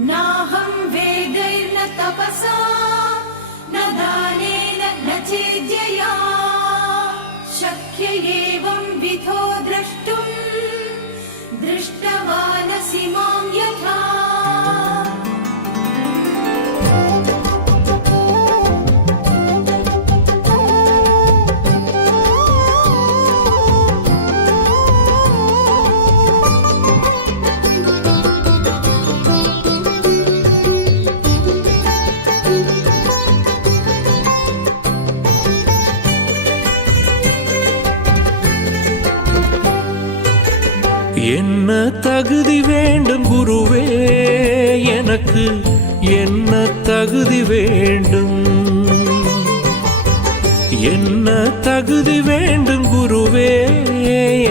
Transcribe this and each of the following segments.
नाहं वेदैर्न तपसा न दानेन न चेद्यया शक्य एवं विधो द्रष्टुं दृष्टवानसि मां यथा என்ன தகுதி வேண்டும் குருவே எனக்கு என்ன தகுதி வேண்டும் என்ன தகுதி வேண்டும் குருவே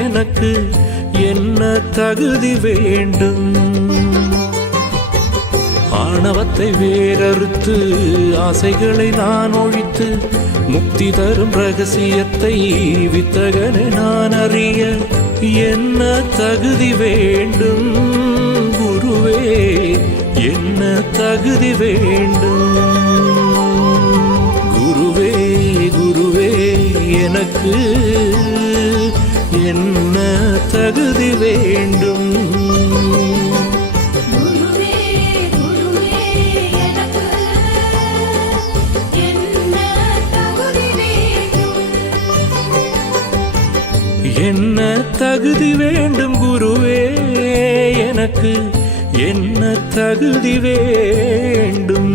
எனக்கு என்ன தகுதி வேண்டும் ஆணவத்தை வேறறுத்து ஆசைகளை நான் ஒழித்து முக்தி தரும் ரகசியத்தை வித்தகனை நான் அறிய என்ன தகுதி வேண்டும் குருவே என்ன தகுதி வேண்டும் குருவே குருவே எனக்கு என்ன தகுதி வேண்டும் என்ன தகுதி வேண்டும் குருவே எனக்கு என்ன தகுதி வேண்டும்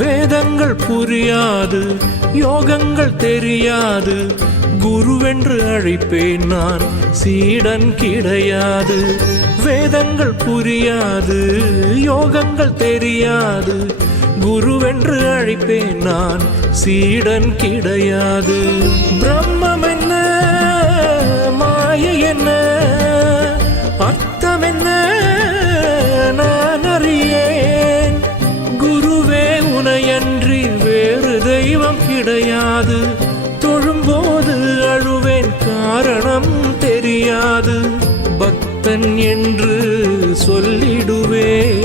வேதங்கள் புரியாது யோகங்கள் தெரியாது குருவென்று அழைப்பேன் நான் சீடன் கிடையாது வேதங்கள் புரியாது யோகங்கள் தெரியாது குருவென்று அழைப்பேன் நான் சீடன் கிடையாது பிரம்மம் என்ன மாயை என்ன அர்த்தம் என்ன நான் அறியேன் குருவே உனையன்றி வேறு தெய்வம் கிடையாது தொழும்போது அழுவேன் காரணம் தெரியாது பக்தன் என்று சொல்லிடுவேன்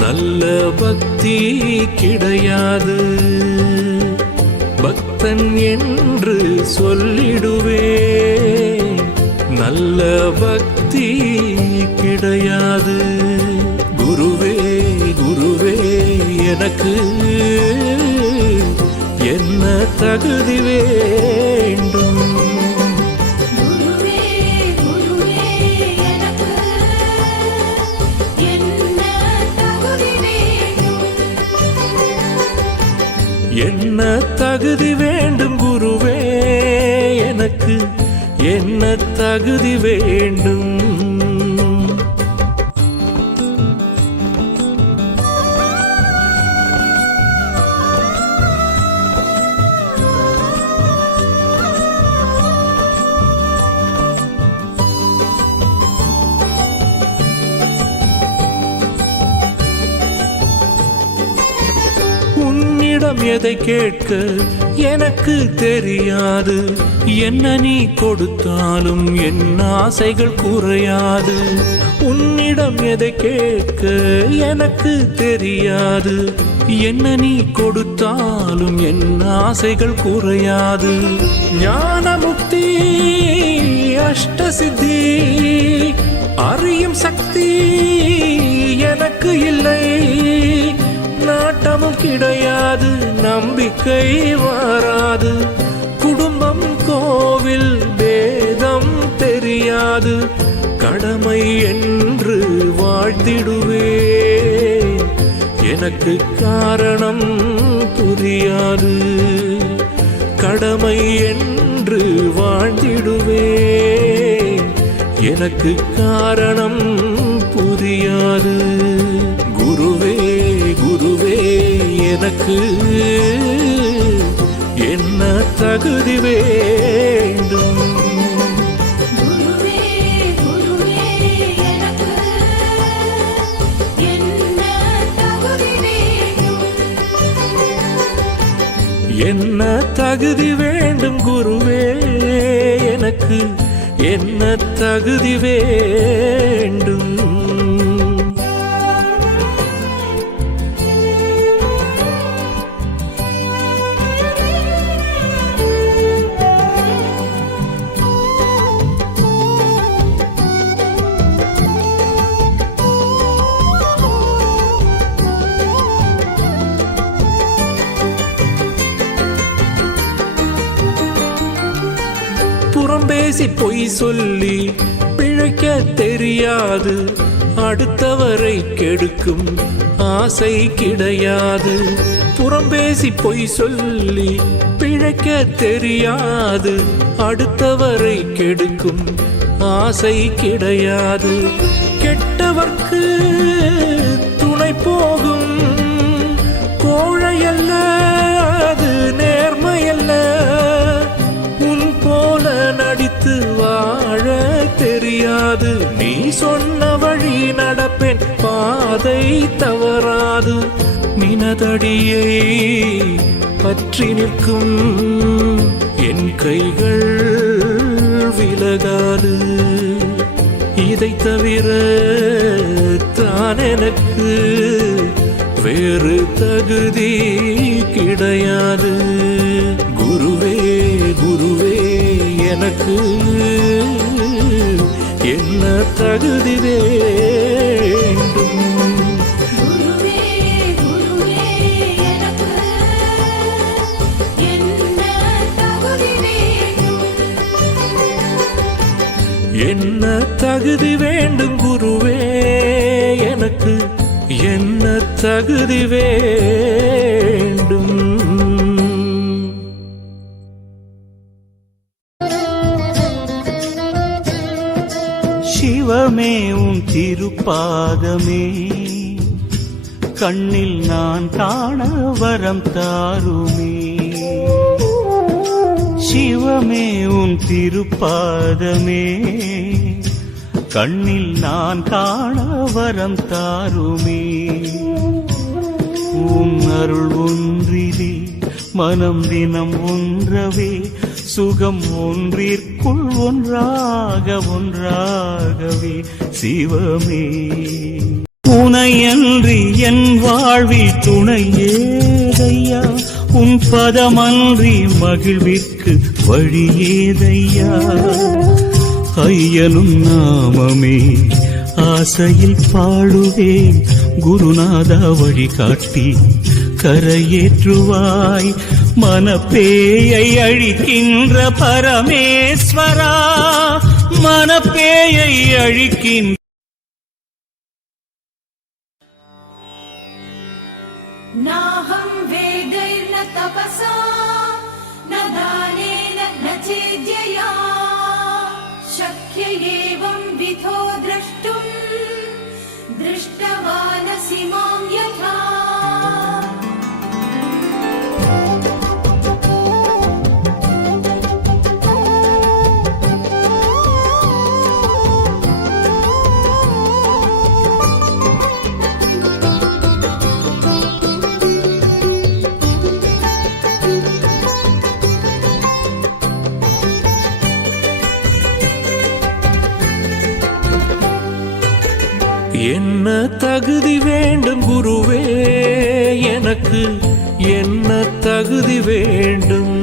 நல்ல பக்தி கிடையாது பக்தன் என்று சொல்லிடுவேன் நல்ல பக்தி கிடையாது குருவே குருவே எனக்கு என்ன தகுதி வேண்டும் என்ன தகுதி வேண்டும் குருவே எனக்கு என்ன தகுதி வேண்டும் உன்னிடம் எதை கேட்க எனக்கு தெரியாது என்ன நீ கொடுத்தாலும் என் ஆசைகள் குறையாது உன்னிடம் எதை கேட்க எனக்கு தெரியாது என்ன நீ கொடுத்தாலும் என் ஆசைகள் குறையாது ஞான முக்தி அஷ்ட சித்தி அறியும் சக்தி எனக்கு இல்லை நாட்டமும் கிடையாது நம்பிக்கை வராது குடும்பம் கோவில் வேதம் தெரியாது கடமை என்று வாழ்த்திடுவேன் எனக்கு காரணம் புரியாது கடமை என்று வாழ்த்திடுவேன் எனக்கு காரணம் புரியாது குருவே குருவே எனக்கு தகுதி வேண்டும். குருவே குருவே எனக்கு என்ன தகுதி வேண்டும்? என்ன தகுதி வேண்டும் குருவே எனக்கு என்ன தகுதி வேண்டும்? புறம்பேசி பொய் சொல்லி பிழைக்க தெரியாது, அடுத்தவரை கெடுக்கும் ஆசை கிடையாது. புறம்பேசி பொய் சொல்லி பிழைக்க தெரியாது, அடுத்தவரை கெடுக்கும் ஆசை கிடையாது. கெட்டவர்க்கு துணை போகும் கோழையல்ல, அது நேர்மையல்ல. உன் போல நடித்து வாழ தெரியாது, நீ சொன்ன வழி நடப்பேன், பாதை தவறாது. நினதடியை பற்றி நிற்கும் என் கைகள் விலகாது. இதை தவிர தான் எனக்கு வேறு தகுதி கிடையாது. குருவே குருவே எனக்கு என்ன தகுதி வேண்டும்? குருவே குருவே எனக்கு என்ன தகுதி வேண்டும்? என்ன தகுதி வேண்டும் குருவே எனக்கு என்ன தகுதி வேண்டும்? சிவமே உன் திருப்பாதமே கண்ணில் நான் காண வரம் தாருமே. சிவமே உன் திருப்பாதமே கண்ணில் நான் காண வரம் தாருமே. உன் அருள் ஒன்றிலே மனம் தினம் ஒன்றவே, சுகம் ஒன்றிற்குள் ஒன்றாக ஒன்றாகவே. சிவமே உனையன்றி என் வாழ்வில் துணை ஏதையா, உன் பதமன்றி மகிழ்விற்கு வழி ஏதையா. ஐயனும் நாமமே ஆசையில் பாடுவேன், குருநாதா வழிகாட்டி கரையேற்றுவாய். மனப்பேயை அழிக்கின்ற பரமேஸ்வரா, மனப்பேயை அழிக்கின்ற नाहं वेदैर्न तपसा न दानेन न चेद्यया शक्य एवं विधो द्रष्टुं दृष्टवानसि मां यथा. என்ன தகுதி வேண்டும் குருவே எனக்கு என்ன தகுதி வேண்டும்?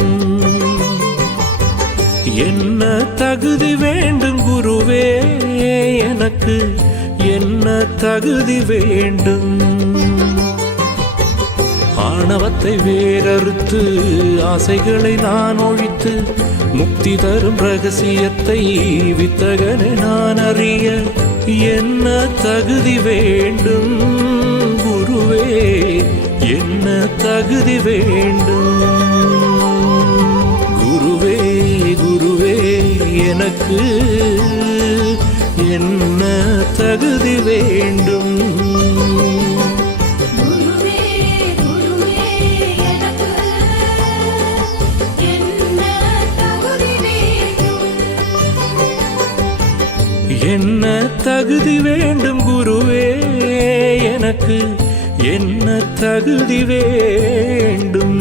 என்ன தகுதி வேண்டும் குருவே எனக்கு என்ன தகுதி வேண்டும்? ஆணவத்தை வேறறுத்து ஆசைகளை நான் ஒழித்து, முக்தி தரும் ரகசியத்தை வித்தகனை நான் அறிய என்ன தகுதி வேண்டும் குருவே என்ன தகுதி வேண்டும்? குருவே குருவே எனக்கு என்ன தகுதி வேண்டும்? குருவே குருவே எனக்கு என்ன என்ன தகுதி வேண்டும் குருவே எனக்கு, என்ன தகுதி வேண்டும்?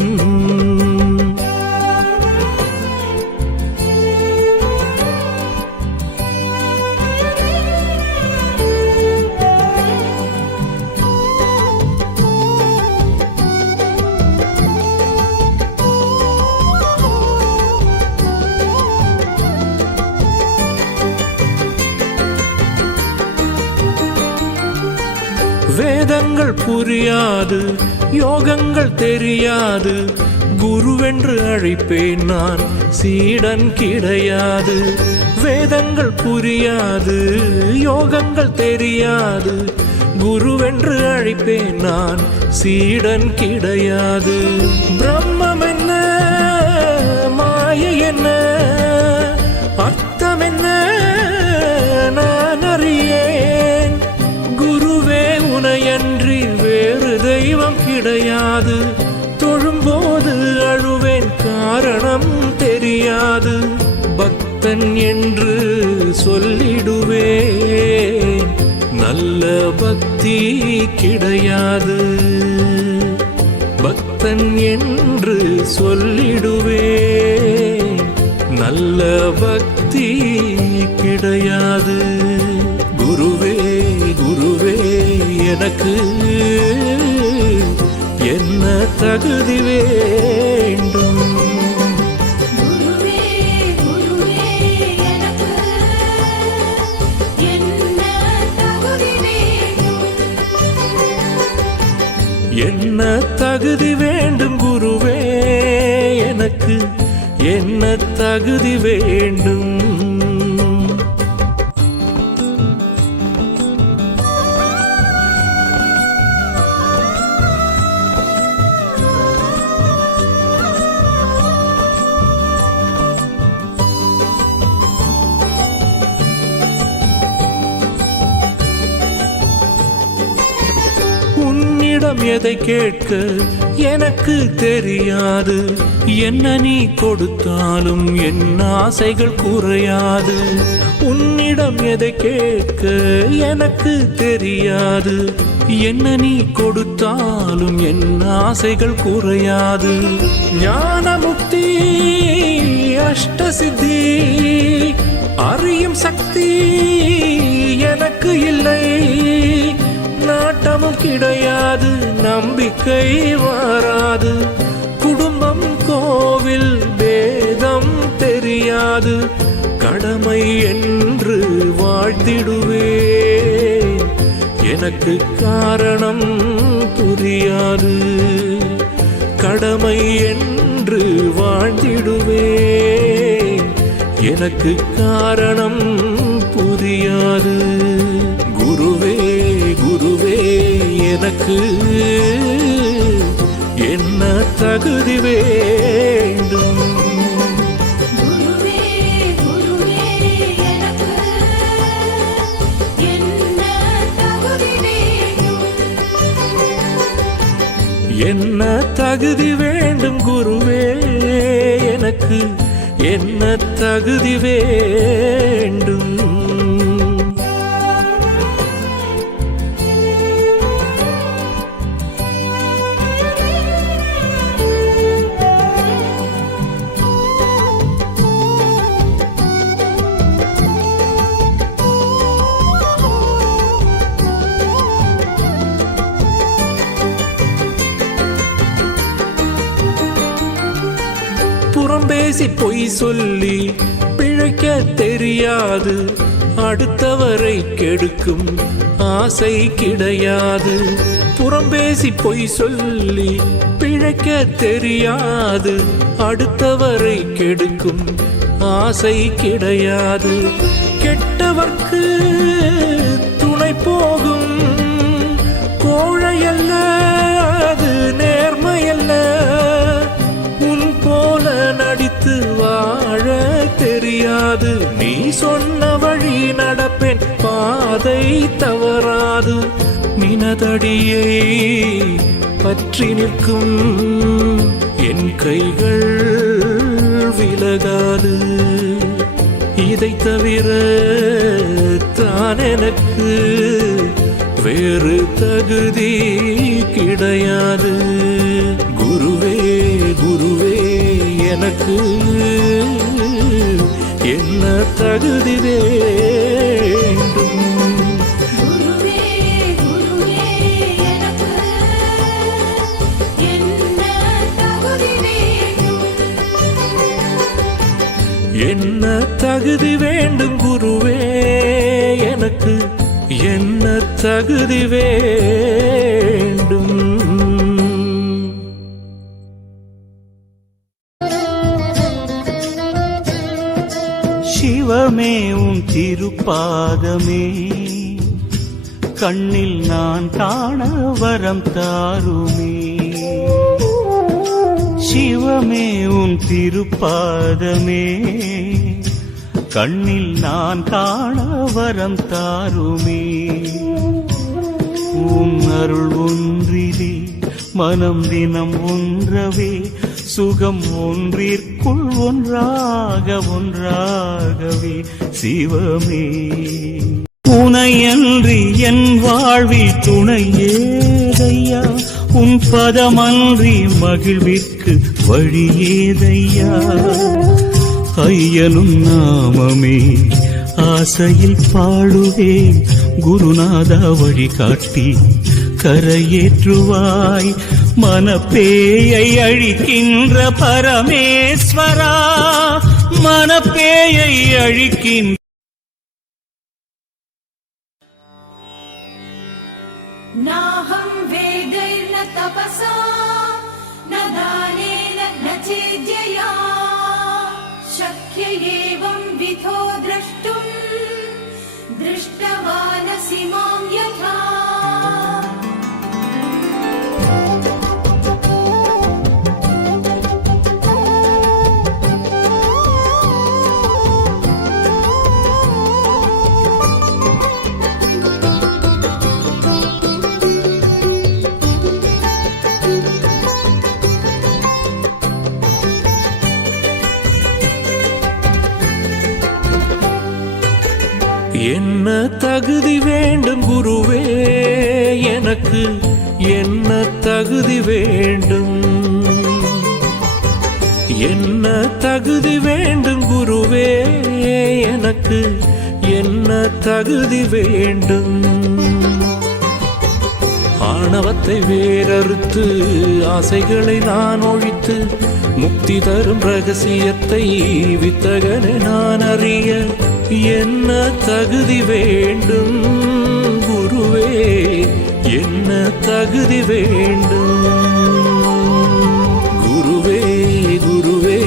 வேதங்கள் புரியாது, யோகங்கள் தெரியாது, குருவென்று அழைப்பேன் நான், சீடன் கிடையாது. வேதங்கள் புரியாது, யோகங்கள் தெரியாது, குருவென்று அழைப்பேன் நான், சீடன் கிடையாது. பிரம்மம் என்ன, மாயை என்ன, அர்த்தம் என்ன நான் அறியேன். குருவே உனையன்றி வேறு தெய்வம் கிடையாது. தொழும்போது அழுவேன், காரணம் தெரியாது. பக்தன் என்று சொல்லிடுவேன், நல்ல பக்தி கிடையாது. பக்தன் என்று சொல்லிடுவேன், நல்ல பக்தி கிடையாது. குருவே குருவே எனக்கு என்ன தகுதி வேண்டும்? குருவே குருவே எனக்கு என்ன தகுதி வேண்டும்? என்ன தகுதி வேண்டும் குருவே எனக்கு, என்ன தகுதி வேண்டும்? உன்னிடம் எதை கேட்க எனக்கு தெரியாது. என்ன நீ கொடுத்தாலும் என் ஆசைகள் குறையாது. உன்னிடம் எதை கேட்க எனக்கு தெரியாது. என்ன நீ கொடுத்தாலும் என் ஆசைகள் குறையாது. ஞான முக்தி அஷ்ட சித்தி அறியும் சக்தி எனக்கு இல்லை. நாட்டமும் கிடையாது, நம்பிக்கை வராது. குடும்பம் கோவில் பேதம் தெரியாது. கடமை என்று வாழ்த்திடுவேன், எனக்கு காரணம் புரியாது. கடமை என்று வாழ்த்திடுவேன், எனக்கு காரணம் புரியாது. குருவே குருவே எனக்கு என்ன தகுதி வேண்டும்? குருவே குருவே எனக்கு என்ன தகுதி வேண்டும்? என்ன தகுதி வேண்டும் குருவே எனக்கு, என்ன தகுதி வேண்டும்? புறம் பேசி பொய் சொல்லி பிழைக்க தெரியாது. அடுத்தவரை கெடுக்கும் ஆசை கிடையாது. புறம் பேசி பொய் சொல்லி பிழைக்க தெரியாது. அடுத்தவரை கெடுக்கும் ஆசை கிடையாது. கெட்டவர்க்கு துணை போகும் கோழையல்ல, அது நேர்மையல்ல. உன் போல நடித்து வாழ தெரியாது. நீ சொன்ன வழி நடப்பேன், பாதை தவறாது. நினதடியை பற்றி நிற்கும் என் கைகள் விலகாது. இதை தவிர நான் எனக்கு வேறு தகுதி கிடையாது. குருவே குருவே எனக்கு என்ன தகுதி வேண்டும்? குருவே குருவே எனக்கு என்ன தகுதி வேண்டும்? என்ன தகுதி வேண்டும் குருவே எனக்கு என்ன தகுதி வேண்டும்? சிவமே உன் திருப்பாதமே கண்ணில் நான் காண வரம் தாருமே. சிவமே உன் திருப்பாதமே கண்ணில் நான் காண வரம் தாருமே. உன் அருள் ஒன்றிலே மனம் தினம் ஒன்றவே சுகம் ஒன்றிற்குள் ஒன்றாகவே சிவமே. உனையன்றி என் வாழ்வில் துணை ஏதையா, உன் பதமன்றி மகிழ்விற்கு வழி ஏதையா. ஐயனும் நாமமே ஆசையில் பாடுவேன், குருநாதா வழிகாட்டி கரையேற்றுவாய். மனப்பேயை அழிக்கின்ற பரமேஸ்வரா, மனப்பேயை அழிக்கின்ற नाहं वेदैर्न तपसा न दानेन न चेद्यया शक्य एवं विधो द्रष्टुं दृष्टवानसि मां यथा. என்ன தகுதி வேண்டும் குருவே எனக்கு என்ன தகுதி வேண்டும்? என்ன தகுதி வேண்டும் குருவே எனக்கு என்ன தகுதி வேண்டும்? ஆணவத்தை வேறறுத்து ஆசைகளை நான் ஒழித்து முக்தி தரும் ரகசியத்தை வித்தகனை நான் அறிய என்ன தகுதி வேண்டும் குருவே என்ன தகுதி வேண்டும்? குருவே குருவே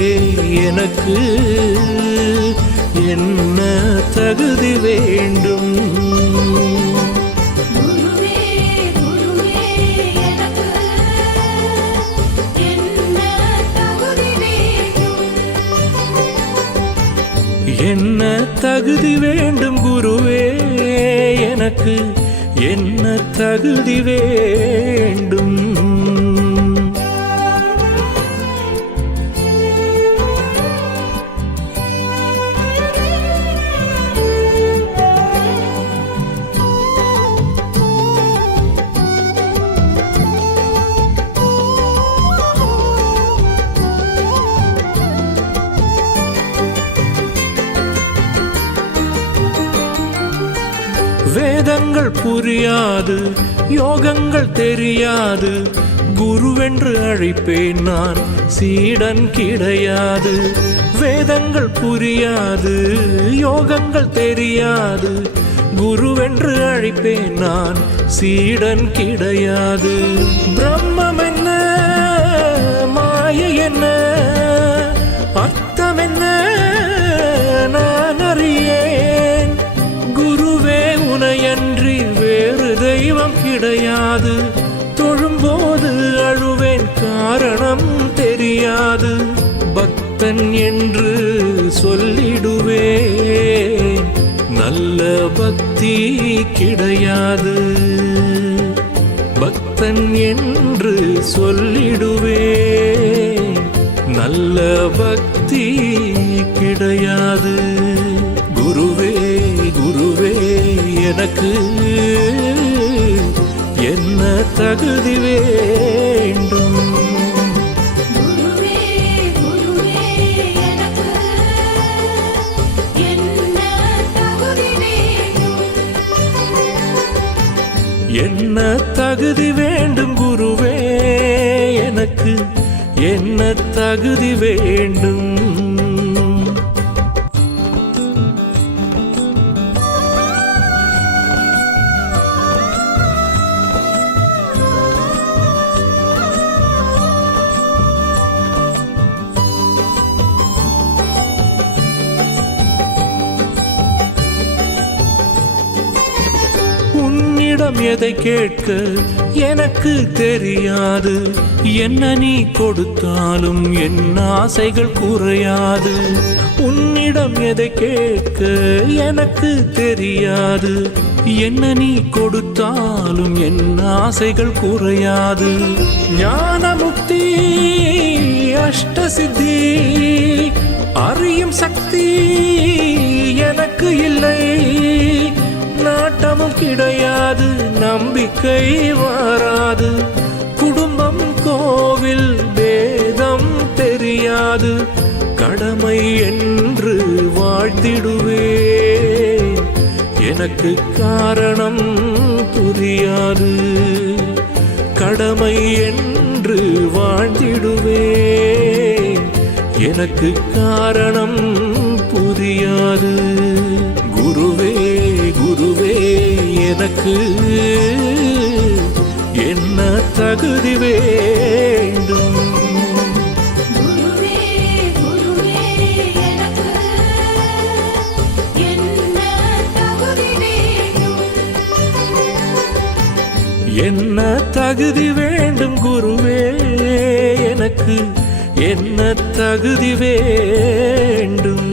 எனக்கு என்ன தகுதி வேண்டும்? குருவே குருவே எனக்கு என்ன தகுதி வேண்டும்? என்ன தகுதி வேண்டும் குருவே எனக்கு என்ன தகுதி வேண்டும்? வேதங்கள் புரியாது யோகங்கள் தெரியாது, குருவென்று அழைப்பேன் நான் சீடன் கிடையாது. வேதங்கள் புரியாது யோகங்கள் தெரியாது, குருவென்று அழைப்பேன் நான் சீடன் கிடையாது. பிரம்மம் என்ன மாயை என்ன அர்த்தம் என்ன நான் அறியேன். குருவே உனையன்றி வேறு தெய்வம் கிடையாது. தொழும்போது அழுவேன் காரணம் தெரியாது. பக்தன் என்று சொல்லிடுவேன் நல்ல பக்தி கிடையாது. பக்தன் என்று சொல்லிடுவேன் நல்ல பக்தி கிடையாது. குருவே குருவே எனக்கு என்ன தகுதி வேண்டும்? குருவே குருவே எனக்கு என்ன தகுதி வேண்டும்? என்ன தகுதி வேண்டும் குருவே எனக்கு என்ன தகுதி வேண்டும்? உன்னிடம் எதை கேட்க எனக்கு தெரியாது. என்ன நீ கொடுத்தாலும் என் ஆசைகள் குறையாது. உன்னிடம் எதை கேட்க எனக்கு தெரியாது. என்ன நீ கொடுத்தாலும் என் ஆசைகள் குறையாது. ஞானமுக்தி அஷ்டசித்தி அறியும் சக்தி எனக்கு இல்லை. நாட்டமும் கிடையாது, நம்பிக்கை வராது. குடும்பம் கோவில் பேதம் தெரியாது. கடமை என்று வாழ்த்திடுவே, எனக்கு காரணம் புரியாது. கடமை என்று வாழ்த்திடுவே, எனக்கு காரணம் புரியாது. குருவே குருவே எனக்கு என்ன தகுதி வேண்டும்? குருவே குருவே எனக்கு என்ன தகுதி வேண்டும்? என்ன தகுதி வேண்டும் குருவே எனக்கு என்ன தகுதி வேண்டும்?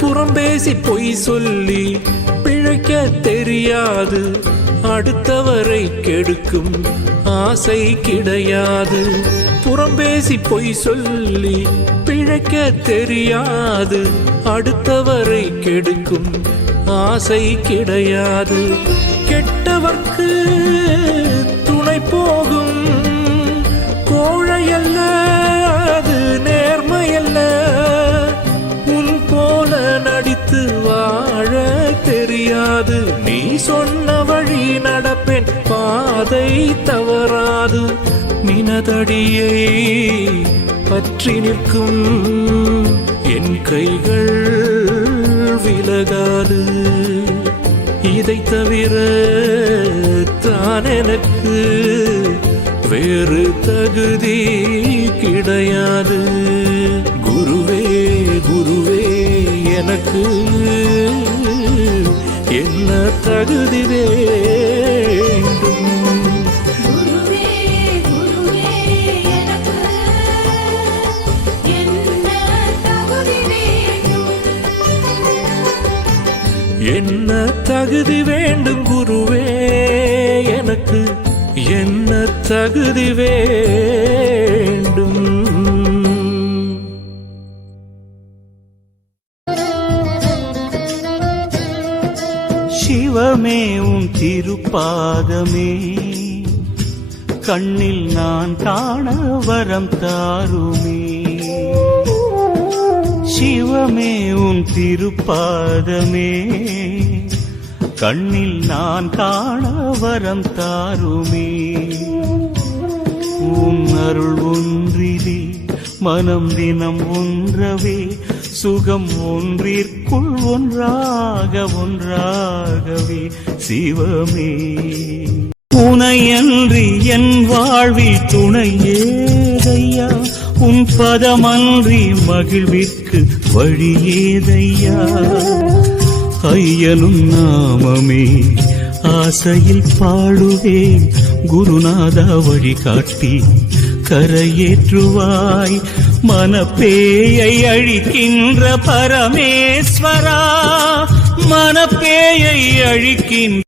புறம்பேசி பொய் சொல்லி பிழைக்க தெரியாது. அடுத்தவரை கெடுக்கும் ஆசை கிடையாது. புறம்பேசி பொய் சொல்லி பிழைக்க தெரியாது. அடுத்தவரை கெடுக்கும் ஆசை கிடையாது. கெட்டவர்க்கு துணை போகும் கோழையல்ல, அது நேர்மையல்ல. உன் போல நடித்து வாழ தெரியாது. நீ சொன்ன வழி நடப்பேன், பாதை தவறாது. நினதடியை பற்றி நிற்கும் என் கைகள் விலகாது. இதை தவிர தான் எனக்கு வேறு தகுதி கிடையாது. குருவே குருவே எனக்கு என்ன தகுதி வேண்டும்? குருவே குருவே எனக்கு என்ன தகுதி வேண்டும்? என்ன தகுதி வேண்டும் குருவே எனக்கு என்ன தகுதி வேண்டும்? சிவமே உன் திருப்பாதமே கண்ணில் நான் காண வரம் தாருமே. சிவமே உன் திருப்பாதமே கண்ணில் நான் காண வரம் தாருமே. உன் அருள் ஒன்றிலே மனம் தினம் ஒன்றவே, சுகம் ஒன்றிற்குள் ஒன்றாகவே சிவமே. உனையன்றி என் வாழ்வில் துணை ஏதையா, உன் பதமன்றி மகிழ்விற்கு வழி ஏதையா. ஐயனும் நாமமே ஆசையில் பாடுவேன் குருநாதா வழிகாட்டி கரையேற்றுவாய் மனப்பேயை அழிக்கின்ற பரமேஸ்வரா மனப்பேயை அழிக்கின்ற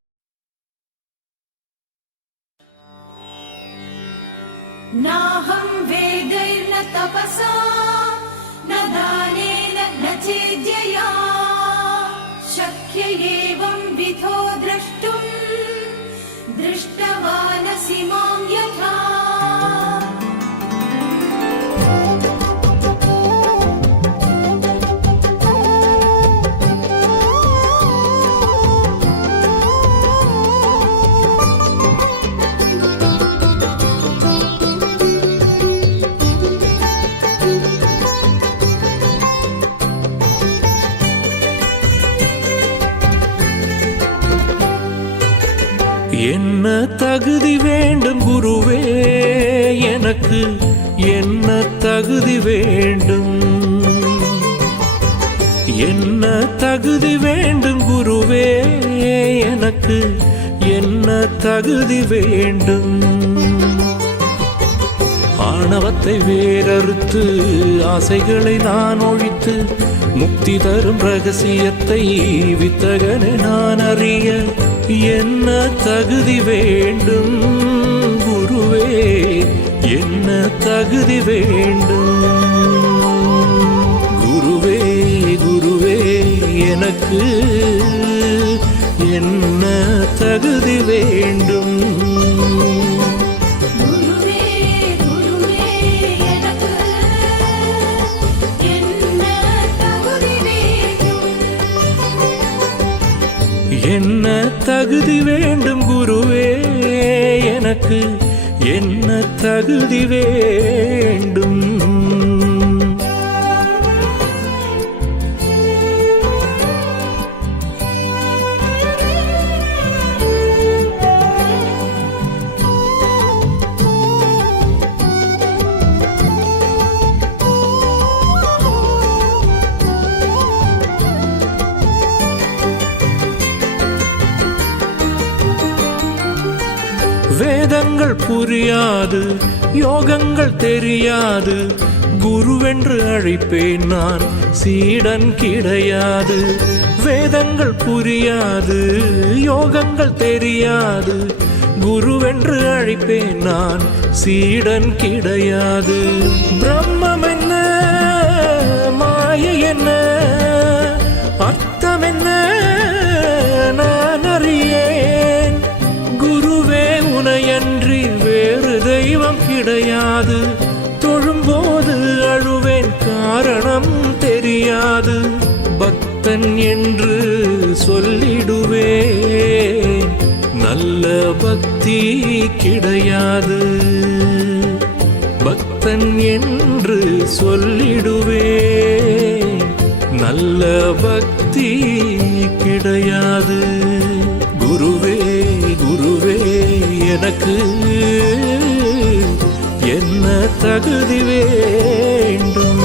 नाहं वेदैर्न तपसा न दानेन न चेद्यया शक्य एवं विधो द्रष्टुम् दृष्टवानसि मां यथा என்ன தகுதி வேண்டும் குருவே எனக்கு என்ன தகுதி வேண்டும் என்ன தகுதி வேண்டும் குருவே எனக்கு என்ன தகுதி வேண்டும் ஆணவத்தை வேறறுத்து ஆசைகளை நான் ஒழித்து முக்தி தரும் ரகசியத்தை வித்தகனை நான் அறிய என்ன தகுதி வேண்டும் குருவே என்ன தகுதி வேண்டும் குருவே குருவே எனக்கு என்ன தகுதி வேண்டும் गुरुवे गुरुवे எனக்கு என்ன தகுதி வேண்டும் என்ன தகுதி வேண்டும் குருவே எனக்கு என்ன தகுதி வேண்டும் வேதங்கள் புரியாது யோகங்கள் தெரியாது குருவென்று அழைப்பேன் நான் சீடன் கிடையாது வேதங்கள் புரியாது யோகங்கள் தெரியாது குருவென்று அழைப்பேன் நான் சீடன் கிடையாது பிரம்மம் என்ன மாயை என்ன அர்த்தம் என்ன நான் அறியேன் குருவே உனையன்றி வேறு தெய்வம் கிடையாது தொழும்போது அழுவேன் காரணம் தெரியாது பக்தன் என்று சொல்லிடுவேன் நல்ல பக்தி கிடையாது பக்தன் என்று சொல்லிடுவேன் நல்ல பக்தி கிடையாது குருவே குருவே எனக்கு என்ன தகுதி வேண்டும்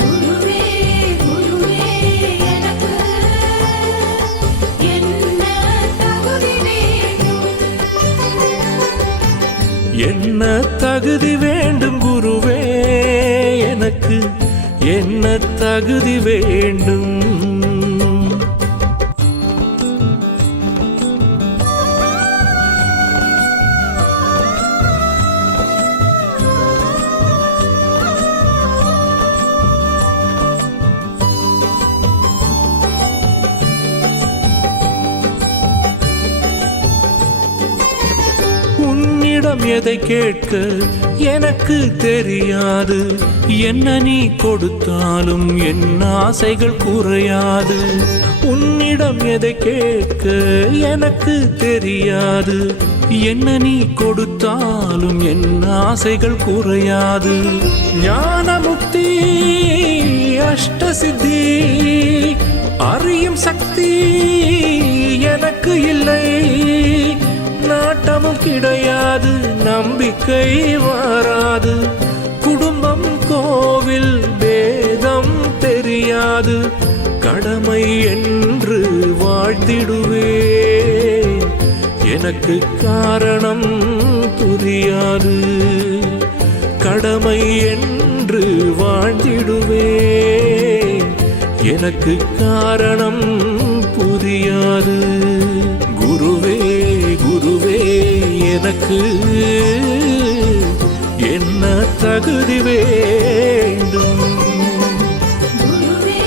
गुरुवे गुरुवे எனக்கு என்ன தகுதி வேண்டும் என்ன தகுதி வேண்டும் குருவே எனக்கு என்ன தகுதி வேண்டும் உன்னிடம் எதை கேட்க எனக்கு தெரியாது என்ன நீ கொடுத்தாலும் என் ஆசைகள் குறையாது உன்னிடம் எதை கேட்க எனக்கு தெரியாது என்ன நீ கொடுத்தாலும் என் ஆசைகள் குறையாது ஞான முக்தி அஷ்ட சித்தி அறியும் சக்தி எனக்கு இல்லை நாட்டமும் கிடையாது நம்பிக்கை வராது குடும்பம் கோவில் வேதம் தெரியாது கடமை என்று வாழ்த்திடுவே எனக்கு காரணம் புரியாது. கடமை என்று வாழ்ந்திடுவேன், எனக்கு காரணம் புரியாது. குருவே குருவே எனக்கு என்ன தகுதி வேண்டும்? குருவே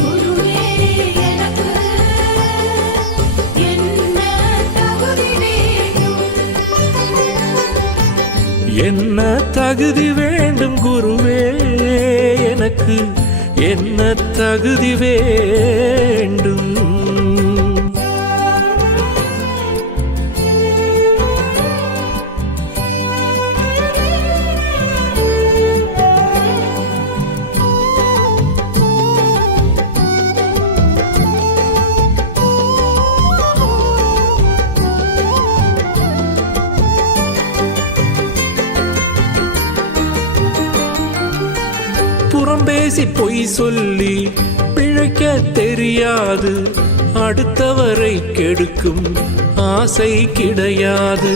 குருவே எனக்கு என்ன தகுதி வேண்டும்? என்ன தகுதி வேண்டும் குருவே எனக்கு என்ன தகுதி வேண்டும்? புறம்பேசி பொய் சொல்லி பிழைக்க தெரியாது, அடுத்தவரை கெடுக்கும் ஆசை கிடையாது.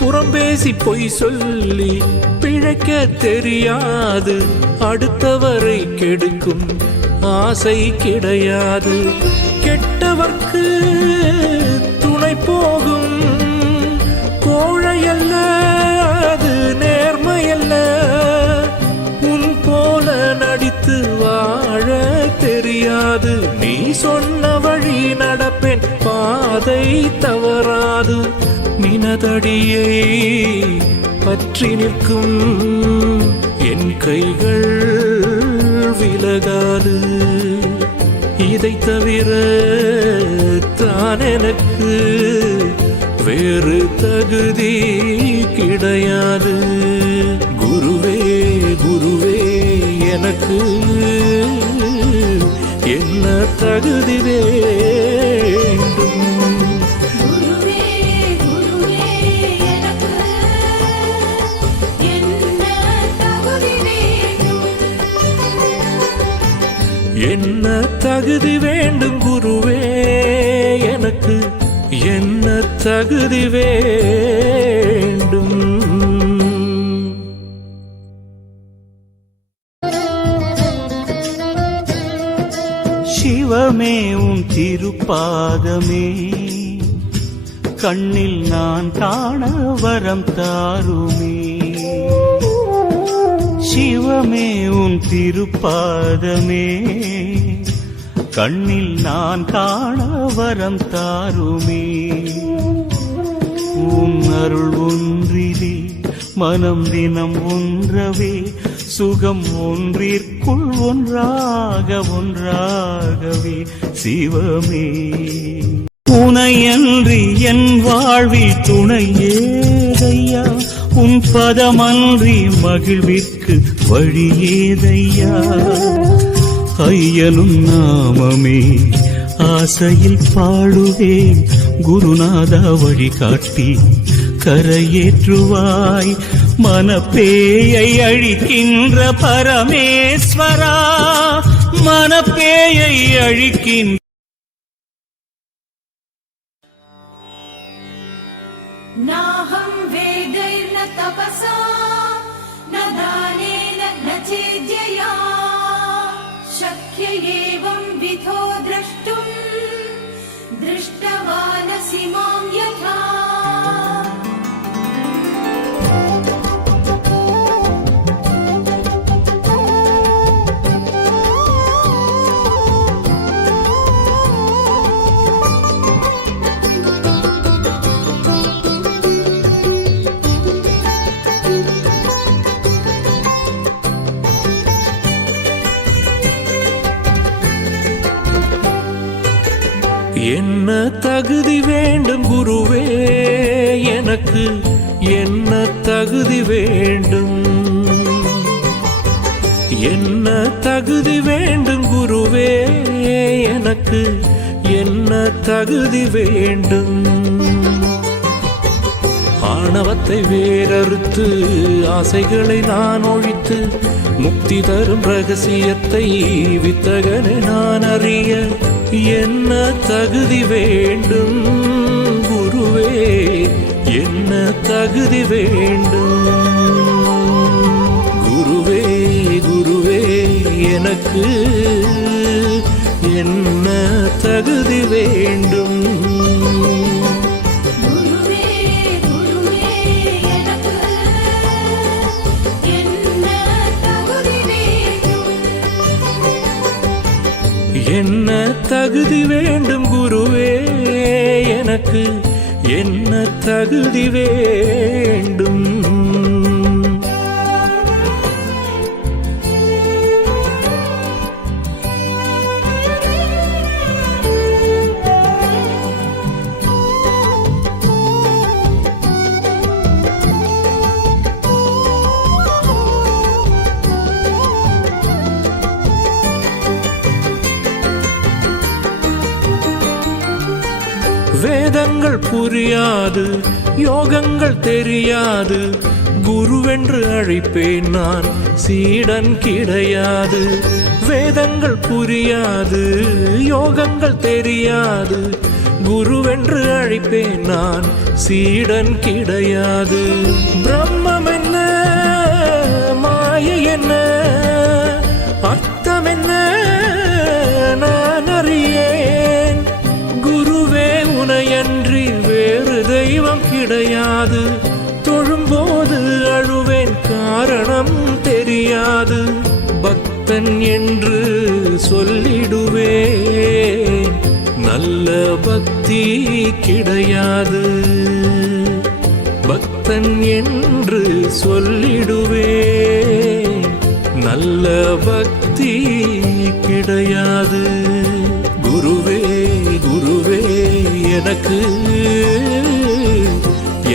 புறம்பேசி பொய் சொல்லி பிழைக்க தெரியாது, அடுத்தவரை கெடுக்கும் ஆசை கிடையாது. கெட்டவர்க்கு துணை போகும் கோழையல்ல, அது நேர்மையல்ல. உன் போல நடித்து வாழ தெரியாது, நீ சொன்ன வழி நடப்பேன், பாதை தவறாது. நினதடியை பற்றி நிற்கும் என் கைகள் விலகாது. இதை தவிர தான் எனக்கு வேறு தகுதி கிடையாது. குருவே குருவே எனக்கு என்ன தகுதி வேண்டும்? குருவே குருவே எனக்கு என்ன தகுதி வேண்டும்? என்ன தகுதி வேண்டும் குருவே எனக்கு என்ன தகுதி வேண்டும்? சிவமே உன் திருப்பாதமே, கண்ணில் நான் காண வரம் தாருமே. சிவமே உன் திருப்பாதமே, கண்ணில் நான் காண வரம் தாருமே. உன் அருள் ஒன்றிலே மனம் தினம் ஒன்றவே, சுகம் ஒன்றிற்குள் ஒன்றாக ஒன்றாகவே. சிவமே உனையன்றி என் வாழ்வில் துணை ஏதையா, உன் பதமன்றி மகிழ்விற்கு வழி ஏதையா. ஐயனும் நாமமே ஆசையில் பாடுவேன், குருநாதா வழிகாட்டி கரையேற்றுவாய். மனப்பேயை அழிக்கின்ற பரமேஸ்வரா, மனப்பேயை அழிக்கின்ற नाहं वेदैर्न तपसा न दानेन न चेद्यया शक्य एवं विधो द्रष्टुं दृष्टवानसि मां यथा. என்ன தகுதி வேண்டும் குருவே எனக்கு என்ன தகுதி வேண்டும்? என்ன தகுதி வேண்டும் குருவே எனக்கு என்ன தகுதி வேண்டும்? ஆணவத்தை வேறறுத்து ஆசைகளை நான் ஒழித்து முக்தி தரும் ரகசியத்தை வித்தகனை நான் அறிய என்ன தகுதி வேண்டும் குருவே? என்ன தகுதி வேண்டும்? குருவே குருவே எனக்கு என்ன தகுதி வேண்டும்? குருவே குருவே எனக்கு என்ன தகுதி வேண்டும்? என்ன தகுதி வேண்டும் குருவே எனக்கு என்ன தகுதி வேண்டும்? வேதங்கள் புரியாது, யோகங்கள் தெரியாது, குருவென்று அழைப்பேன் நான், சீடன் கிடையாது. வேதங்கள் புரியாது, யோகங்கள் தெரியாது, குருவென்று அழைப்பேன் நான், சீடன் கிடையாது. பிரம்மம் என்ன, மாயை என்ன, அர்த்தம் என்ன நான் அறியேன். குருவே உனையன்றி வேறு தெய்வம் கிடையாது. தொழும்போது அழுவேன், காரணம் தெரியாது. பக்தன் என்று சொல்லிடுவேன், நல்ல பக்தி கிடையாது. பக்தன் என்று சொல்லிடுவேன், நல்ல பக்தி கிடையாது. குருவே குருவே எனக்கு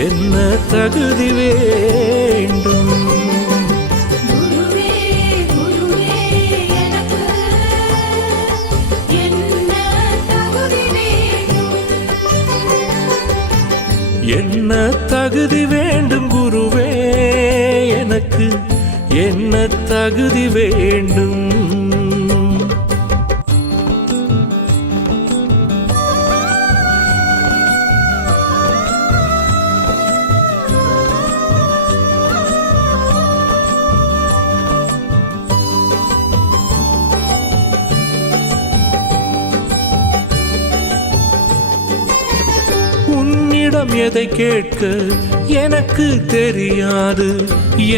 என்ன தகுதி வேண்டும்? குருவே குருவே எனக்கு என்ன தகுதி வேண்டும்? என்ன தகுதி வேண்டும் குருவே எனக்கு என்ன தகுதி வேண்டும்? உன்னிடம் எதை கேட்க எனக்கு தெரியாது.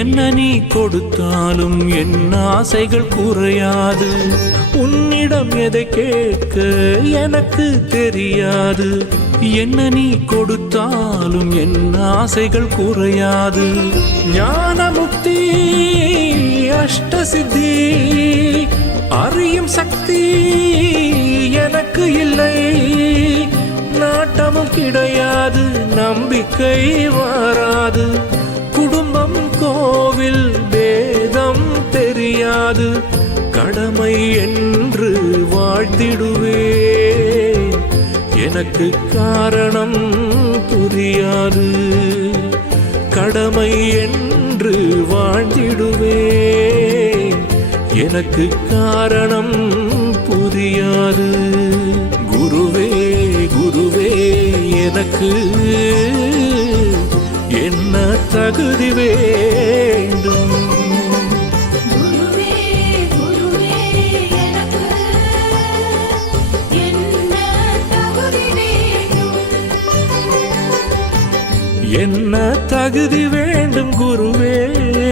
என்ன நீ கொடுத்தாலும் என் ஆசைகள் குறையாது. உன்னிடம் எதை கேட்க எனக்கு தெரியாது. என்ன நீ கொடுத்தாலும் என் ஆசைகள் குறையாது. ஞான முக்தி அஷ்ட சித்தி அறியும் சக்தி எனக்கு இல்லை. நாட்டமும் கிடையாது, நம்பிக்கை வராது. குடும்பம் கோவில் வேதம் தெரியாது. கடமை என்று வாழ்த்திடுவேன், எனக்கு காரணம் புரியாது. கடமை என்று வாழ்த்திடுவேன், எனக்கு காரணம் புரியாது. குருவே குருவே எனக்கு என்ன தகுதி வேண்டும்? குருவே குருவே எனக்கு என்ன தகுதி வேண்டும்? என்ன தகுதி வேண்டும் குருவே?